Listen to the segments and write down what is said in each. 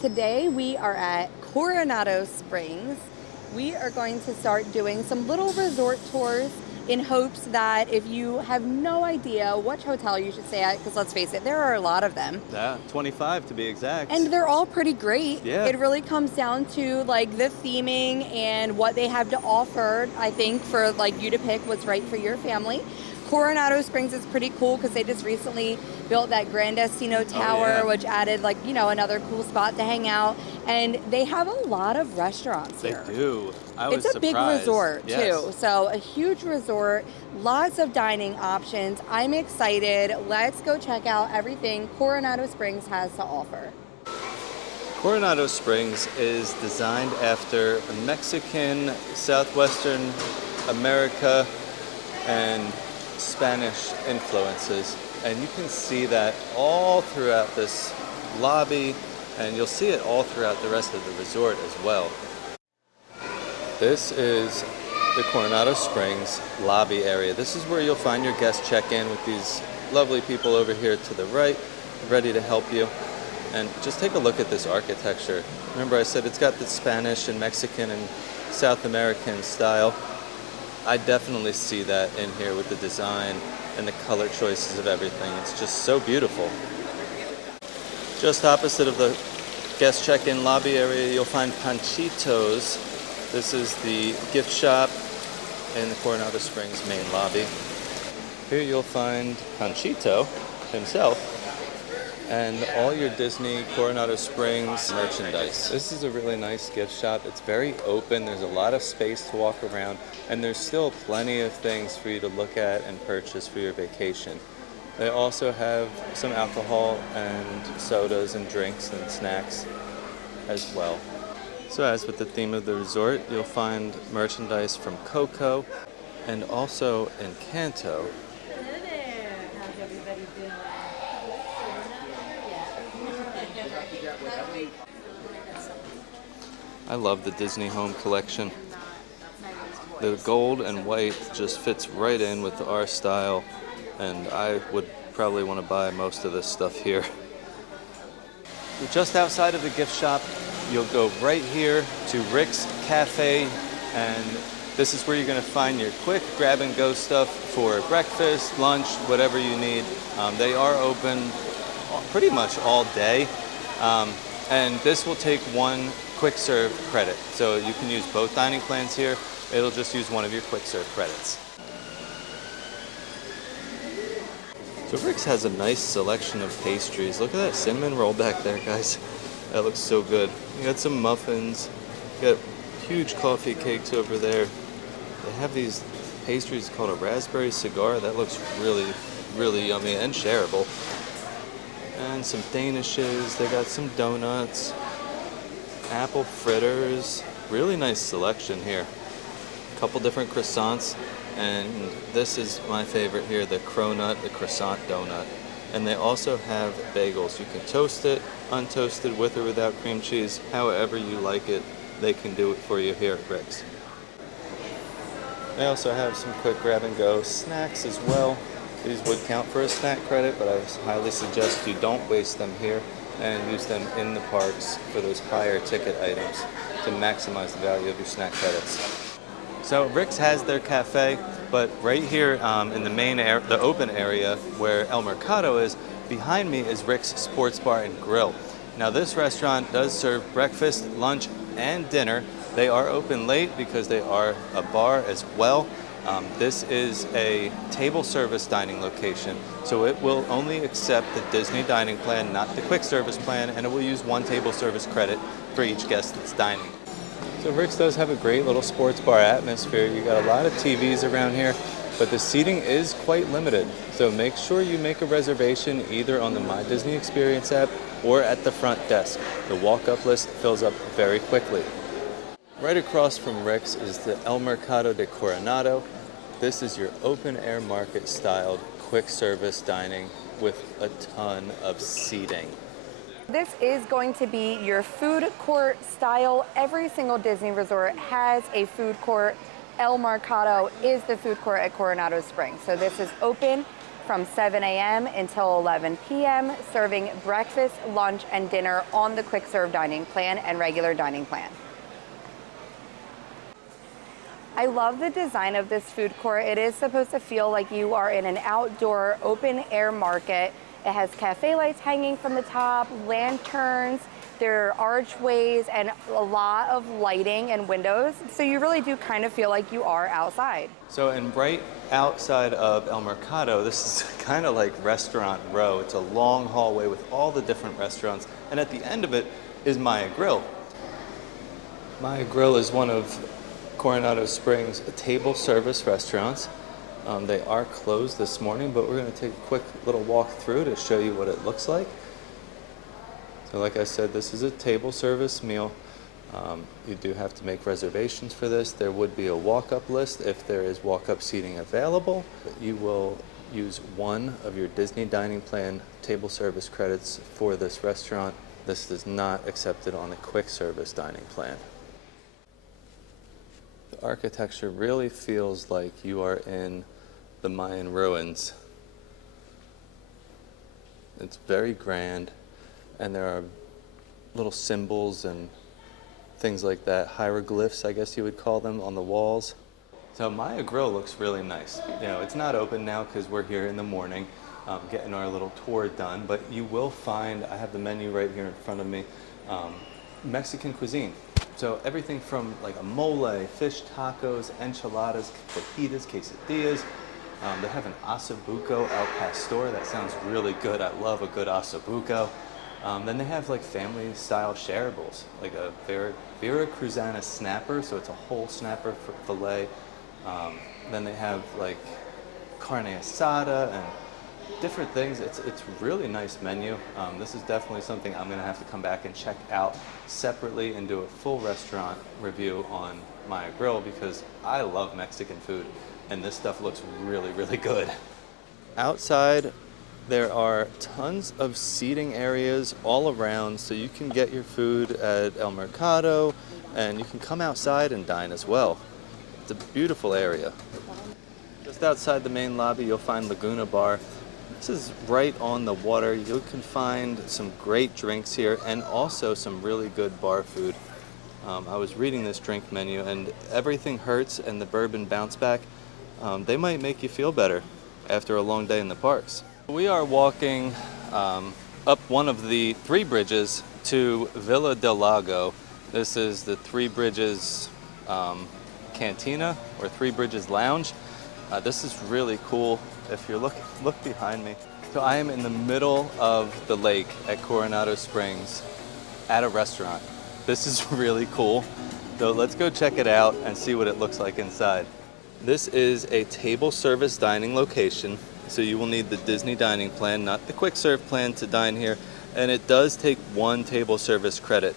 Today we are at Coronado Springs. We are going to start doing some little resort tours in hopes that if you have no idea which hotel you should stay at, because let's face it, there are a lot of them. Yeah, 25 to be exact. And they're all pretty great. Yeah. It really comes down to like the theming and what they have to offer, I think, for like you to pick what's right for your family. Coronado Springs is pretty cool because they just recently built that Gran Destino Tower, yeah. which added like, another cool spot to hang out. And they have a lot of restaurants They here. do. I was It's a big surprised. resort Yes. too. So a huge resort, lots of dining options. I'm excited. Let's go check out everything Coronado Springs has to offer. Coronado Springs is designed after Mexican, Southwestern America, and Spanish influences. And you can see that all throughout this lobby, and you'll see it all throughout the rest of the resort as well. This is the Coronado Springs lobby area. This is where you'll find your guest check-in with these lovely people over here to the right, ready to help you. And just take a look at this architecture. Remember I said it's got the Spanish and Mexican and South American style. I definitely see that in here with the design and the color choices of everything. It's just so beautiful. Just opposite of the guest check-in lobby area, you'll find Panchitos. This is the gift shop in the Coronado Springs main lobby. Here you'll find Panchito himself and all your Disney Coronado Springs merchandise. This is a really nice gift shop. It's very open. There's a lot of space to walk around, and there's still plenty of things for you to look at and purchase for your vacation. They also have some alcohol and sodas and drinks and snacks as well. So as with the theme of the resort, you'll find merchandise from Coco and also Encanto. I love the Disney Home collection. The gold and white just fits right in with our style, and I would probably want to buy most of this stuff here. Just outside of the gift shop, you'll go right here to Rick's Cafe, and this is where you're going to find your quick grab-and-go stuff for breakfast, lunch, whatever you need. They are open pretty much all day, and this will take one quick serve credit. So you can use both dining plans here. It'll just use one of your quick serve credits. So Rick's has a nice selection of pastries. Look at that cinnamon roll back there, guys. That looks so good. You got some muffins. You got huge coffee cakes over there. They have these pastries called a raspberry cigar. That looks really, really yummy and shareable. And some danishes. They got some donuts, apple fritters. Really nice selection here. A couple different croissants. And this is my favorite here, the cronut, the croissant donut. And they also have bagels. You can toast it, untoasted, with or without cream cheese, however you like it. They can do it for you here at Rick's. They also have some quick grab-and-go snacks as well. These would count for a snack credit, but I highly suggest you don't waste them here and use them in the parks for those higher ticket items to maximize the value of your snack credits. So Rick's has their cafe, but right here in the main the open area where El Mercado is, behind me is Rick's Sports Bar and Grill. Now this restaurant does serve breakfast, lunch, and dinner. They are open late because they are a bar as well. This is a table service dining location, so it will only accept the Disney dining plan, not the quick service plan, and it will use one table service credit for each guest that's dining. So Rick's does have a great little sports bar atmosphere. You got a lot of TVs around here, but the seating is quite limited. So make sure you make a reservation either on the My Disney Experience app or at the front desk. The walk-up list fills up very quickly. Right across from Rick's is the El Mercado de Coronado. This is your open-air market-styled quick service dining with a ton of seating. This is going to be your food court style. Every single Disney resort has a food court. El Mercado is the food court at Coronado Springs. So this is open from 7 a.m. until 11 p.m., serving breakfast, lunch, and dinner on the quick serve dining plan and regular dining plan. I love the design of this food court. It is supposed to feel like you are in an outdoor open air market. It has cafe lights hanging from the top, lanterns, there are archways, and a lot of lighting and windows. So you really do kind of feel like you are outside. So, and right outside of El Mercado, this is kind of like Restaurant Row. It's a long hallway with all the different restaurants, and at the end of it is Maya Grill. Maya Grill is one of Coronado Springs table service restaurants. They are closed this morning, but we're going to take a quick little walk through to show you what it looks like. So like I said, this is a table service meal. You do have to make reservations for this. There would be a walk-up list if there is walk-up seating available. You will use one of your Disney Dining Plan table service credits for this restaurant. This is not accepted on the quick service dining plan. The architecture really feels like you are in the Mayan ruins. It's very grand, and there are little symbols and things like that, hieroglyphs, I guess you would call them, on the walls. So Maya Grill looks really nice. You know, it's not open now because we're here in the morning getting our little tour done, but you will find, I have the menu right here in front of me, Mexican cuisine. So everything from like a mole, fish tacos, enchiladas, fajitas, quesadillas. They have an asabuco al pastor. That sounds really good. I love a good asabuco. Then they have like family style shareables, like a Vera Cruzana snapper, so it's a whole snapper fillet. Then they have like carne asada and different things. It's really nice menu. This is definitely something I'm gonna have to come back and check out separately and do a full restaurant review on Maya Grill because I love Mexican food and this stuff looks really, really good. Outside, there are tons of seating areas all around, so you can get your food at El Mercado and you can come outside and dine as well. It's a beautiful area. Just outside the main lobby, you'll find Laguna Bar. This is right on the water. You can find some great drinks here and also some really good bar food. I was reading this drink menu and Everything Hurts and the Bourbon Bounce Back, they might make you feel better after a long day in the parks. We are walking up one of the three bridges to Villa del Lago. This is the Three Bridges Cantina or Three Bridges Lounge. This is really cool. If you look behind me. So I am in the middle of the lake at Coronado Springs at a restaurant. This is really cool. So let's go check it out and see what it looks like inside. This is a table service dining location. So you will need the Disney dining plan, not the quick serve plan to dine here. And it does take one table service credit.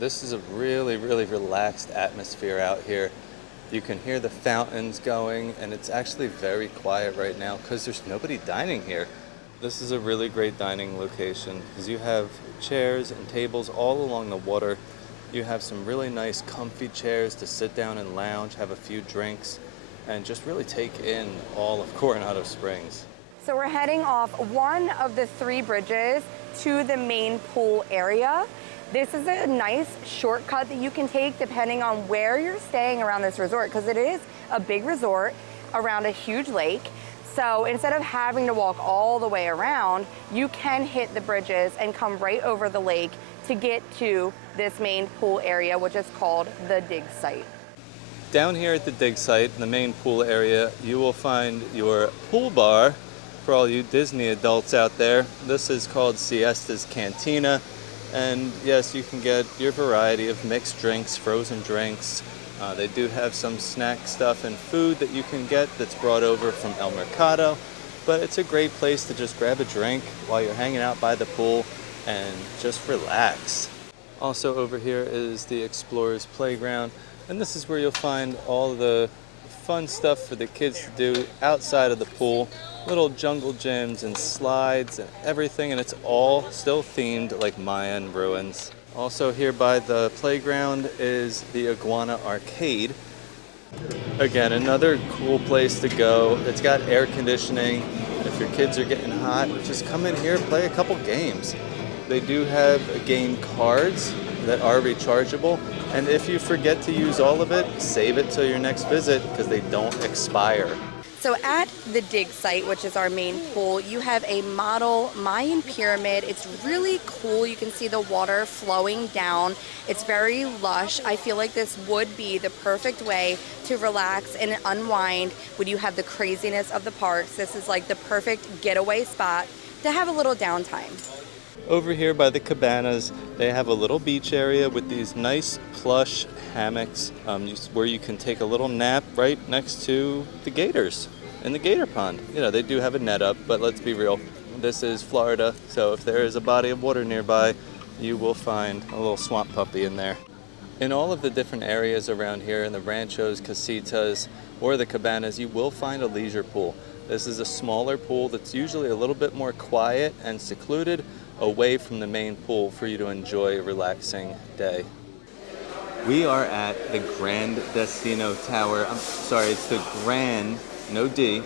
This is a really, really relaxed atmosphere out here. You can hear the fountains going, and it's actually very quiet right now because there's nobody dining here. This is a really great dining location because you have chairs and tables all along the water. You have some really nice comfy chairs to sit down and lounge, have a few drinks, and just really take in all of Coronado Springs. So we're heading off one of the three bridges to the main pool area. This is a nice shortcut that you can take depending on where you're staying around this resort because it is a big resort around a huge lake. So instead of having to walk all the way around, you can hit the bridges and come right over the lake to get to this main pool area, which is called the dig site. Down here at the dig site, the main pool area, you will find your pool bar for all you Disney adults out there. This is called Siesta's Cantina. And yes, you can get your variety of mixed drinks, frozen drinks. They do have some snack stuff and food that you can get that's brought over from El Mercado. But it's a great place to just grab a drink while you're hanging out by the pool and just relax. Also over here is the Explorers Playground. And this is where you'll find all the fun stuff for the kids to do outside of the pool. Little jungle gyms and slides and everything, and it's all still themed like Mayan ruins. Also here by the playground is the Iguana Arcade. Again, another cool place to go. It's got air conditioning. If your kids are getting hot, just come in here, play a couple games. They do have game cards that are rechargeable, and if you forget to use all of it, save it till your next visit because they don't expire. So at the dig site, which is our main pool, you have a model Mayan pyramid. It's really cool. You can see the water flowing down. It's very lush. I feel like this would be the perfect way to relax and unwind when you have the craziness of the parks. This is like the perfect getaway spot to have a little downtime. Over here by the cabanas, they have a little beach area with these nice plush hammocks where you can take a little nap right next to the gators in the gator pond. You know, they do have a net up, but let's be real. This is Florida, so if there is a body of water nearby, you will find a little swamp puppy in there. In all of the different areas around here, in the ranchos, casitas, or the cabanas, you will find a leisure pool. This is a smaller pool that's usually a little bit more quiet and secluded, away from the main pool for you to enjoy a relaxing day. We are at the Gran Destino Tower. I'm sorry, it's the Gran, no D,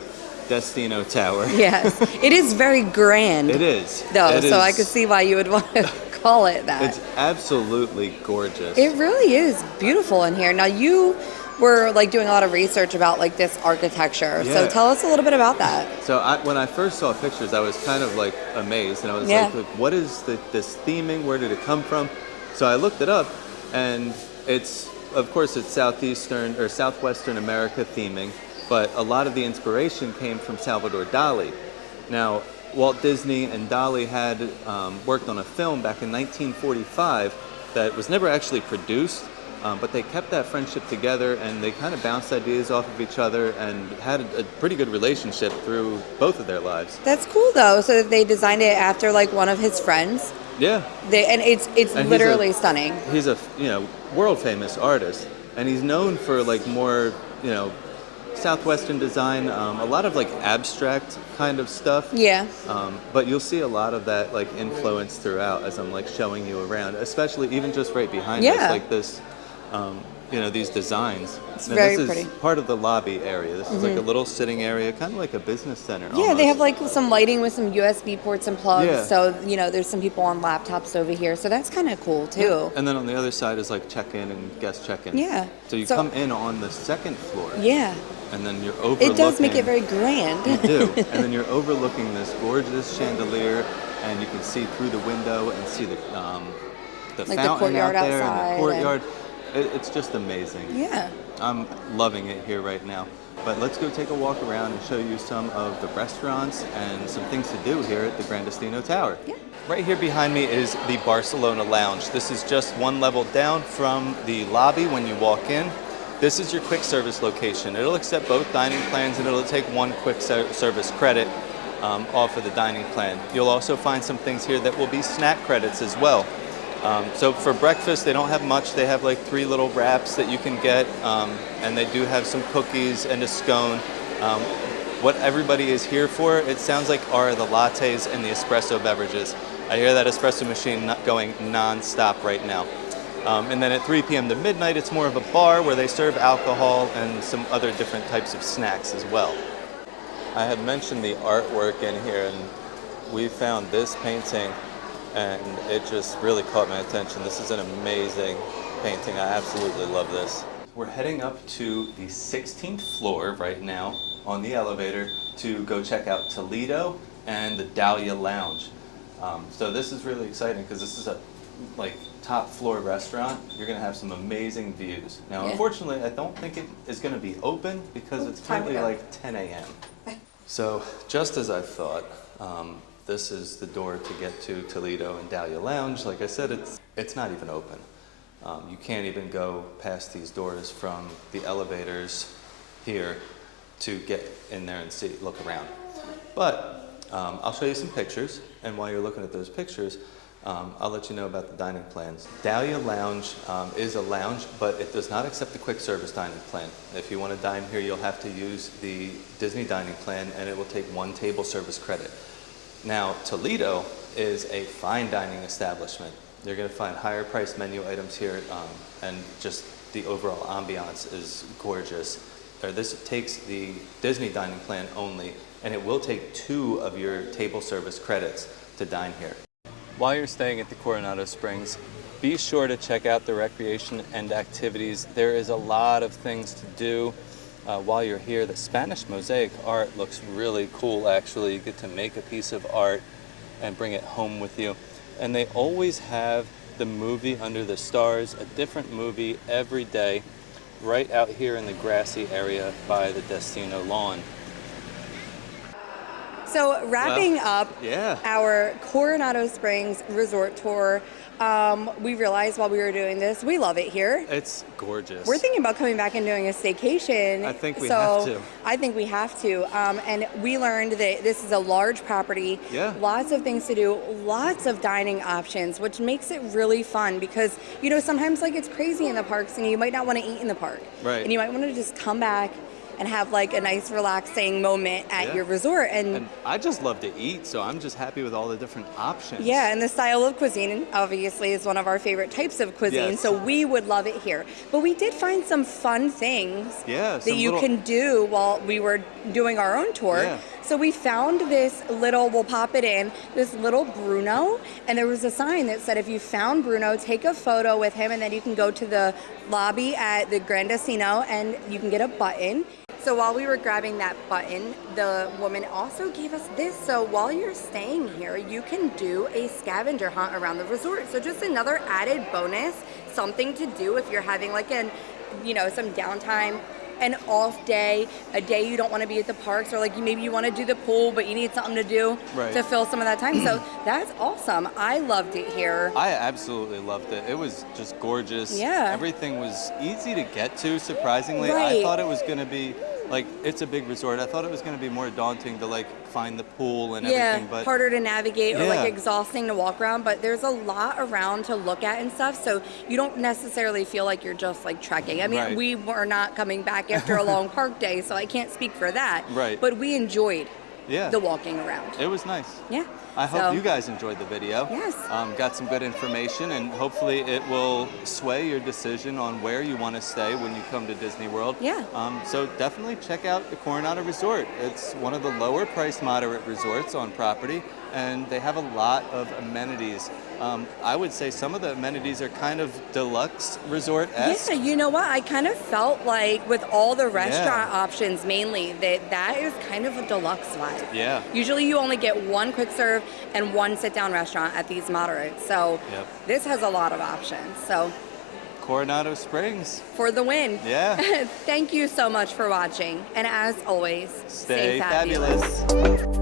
Destino Tower. Yes, it is very grand. It is. Though, it so is. I could see why you would want to call it that. It's absolutely gorgeous. It really is beautiful in here. Now you were like doing a lot of research about like this architecture. Yeah. So tell us a little bit about that. So when I first saw pictures, I was kind of like amazed, and I was like, what is this theming? Where did it come from? So I looked it up, and of course it's southeastern or southwestern America theming, but a lot of the inspiration came from Salvador Dali. Now, Walt Disney and Dali had worked on a film back in 1945 that was never actually produced. But they kept that friendship together, and they kind of bounced ideas off of each other and had a pretty good relationship through both of their lives. That's cool though. So they designed it after like one of his friends. Yeah. And it's and literally stunning. He's a world famous artist, and he's known for like more southwestern design, a lot of like abstract kind of stuff. Yeah. But you'll see a lot of that like influence throughout as I'm like showing you around, especially even just right behind us, like this. These designs. It's now, very this is pretty. Part of the lobby area. This is like a little sitting area, kind of like a business center. Yeah, almost. they have like some lighting with some USB ports and plugs. Yeah. So, there's some people on laptops over here. So that's kind of cool too. Yeah. And then on the other side is like check-in and guest check-in. Yeah. So you come in on the second floor. Yeah. And then you're overlooking. It does make it very grand. You do. And then you're overlooking this gorgeous chandelier, and you can see through the window and see the like fountain the courtyard out there outside and the courtyard. It's just amazing. Yeah. I'm loving it here right now. But let's go take a walk around and show you some of the restaurants and some things to do here at the Gran Destino Tower. Yeah. Right here behind me is the Barcelona Lounge. This is just one level down from the lobby when you walk in. This is your quick service location. It'll accept both dining plans, and it'll take one quick service credit off of the dining plan. You'll also find some things here that will be snack credits as well. So for breakfast, they don't have much. They have like 3 little wraps that you can get, and they do have some cookies and a scone. What everybody is here for, it sounds like, are the lattes and the espresso beverages. I hear that espresso machine going non-stop right now. And then at 3 p.m. to midnight, it's more of a bar where they serve alcohol and some other different types of snacks as well. I had mentioned the artwork in here, and we found this painting, and it just really caught my attention. This is an amazing painting. I absolutely love this. We're heading up to the 16th floor right now on the elevator to go check out Toledo and the Dahlia Lounge. So this is really exciting because this is a top floor restaurant. You're going to have some amazing views. Now, unfortunately, I don't think it is going to be open because it's currently like 10 a.m. So just as I thought, this is the door to get to Toledo and Dahlia Lounge. Like I said, it's not even open. You can't even go past these doors from the elevators here to get in there and look around. But I'll show you some pictures, and while you're looking at those pictures, I'll let you know about the dining plans. Dahlia Lounge is a lounge, but it does not accept the quick service dining plan. If you want to dine here, you'll have to use the Disney dining plan, and it will take 1 table service credit. Now, Toledo is a fine dining establishment. You're going to find higher priced menu items here, and just the overall ambiance is gorgeous. This takes the Disney dining plan only, and it will take 2 of your table service credits to dine here. While you're staying at the Coronado Springs, be sure to check out the recreation and activities. There is a lot of things to do while you're here. The Spanish mosaic art looks really cool, actually. You get to make a piece of art and bring it home with you. And they always have the movie Under the Stars, a different movie every day, right out here in the grassy area by the Destino lawn. So wrapping up yeah. our Coronado Springs resort tour, we realized while we were doing this, we love it here. It's gorgeous. We're thinking about coming back and doing a staycation. I think we have to. I think we have to. And we learned that this is a large property, lots of things to do, lots of dining options, which makes it really fun because, you know, sometimes like it's crazy in the parks and you might not want to eat in the park. Right. And you might want to just come back and have like a nice relaxing moment at your resort. And I just love to eat, so I'm just happy with all the different options. Yeah, and the style of cuisine obviously is one of our favorite types of cuisine, so we would love it here. But we did find some fun things that you can do while we were doing our own tour. Yeah. So we found this little, we'll pop it in, this little Bruno, and there was a sign that said if you found Bruno, take a photo with him and then you can go to the lobby at the Gran Destino and you can get a button. So while we were grabbing that button, the woman also gave us this. So while you're staying here, you can do a scavenger hunt around the resort. So just another added bonus, something to do if you're having like some downtime, an off day, a day you don't want to be at the parks, or like maybe you want to do the pool, but you need something to do to fill some of that time. So that's awesome. I loved it here. I absolutely loved it. It was just gorgeous. Yeah. Everything was easy to get to, surprisingly. Right. I thought it was going to be, like, it's a big resort. I thought it was going to be more daunting to, like, find the pool and everything. But harder to navigate or like exhausting to walk around, but there's a lot around to look at and stuff, so you don't necessarily feel like you're just like trekking. I mean, we were not coming back after a long park day, so I can't speak for that. Right. But we enjoyed the walking around. It was nice. Yeah. I hope you guys enjoyed the video. Yes. Got some good information, and hopefully it will sway your decision on where you want to stay when you come to Disney World. Yeah. So definitely check out the Coronado Resort. It's one of the lower priced moderate resorts on property, and they have a lot of amenities. I would say some of the amenities are kind of deluxe resort-esque. Yeah, you know what? I kind of felt like with all the restaurant options mainly, that is kind of a deluxe vibe. Yeah. Usually you only get one quick serve and one sit-down restaurant at these moderates. So this has a lot of options. So Coronado Springs. For the win. Yeah. Thank you so much for watching. And as always, stay fabulous.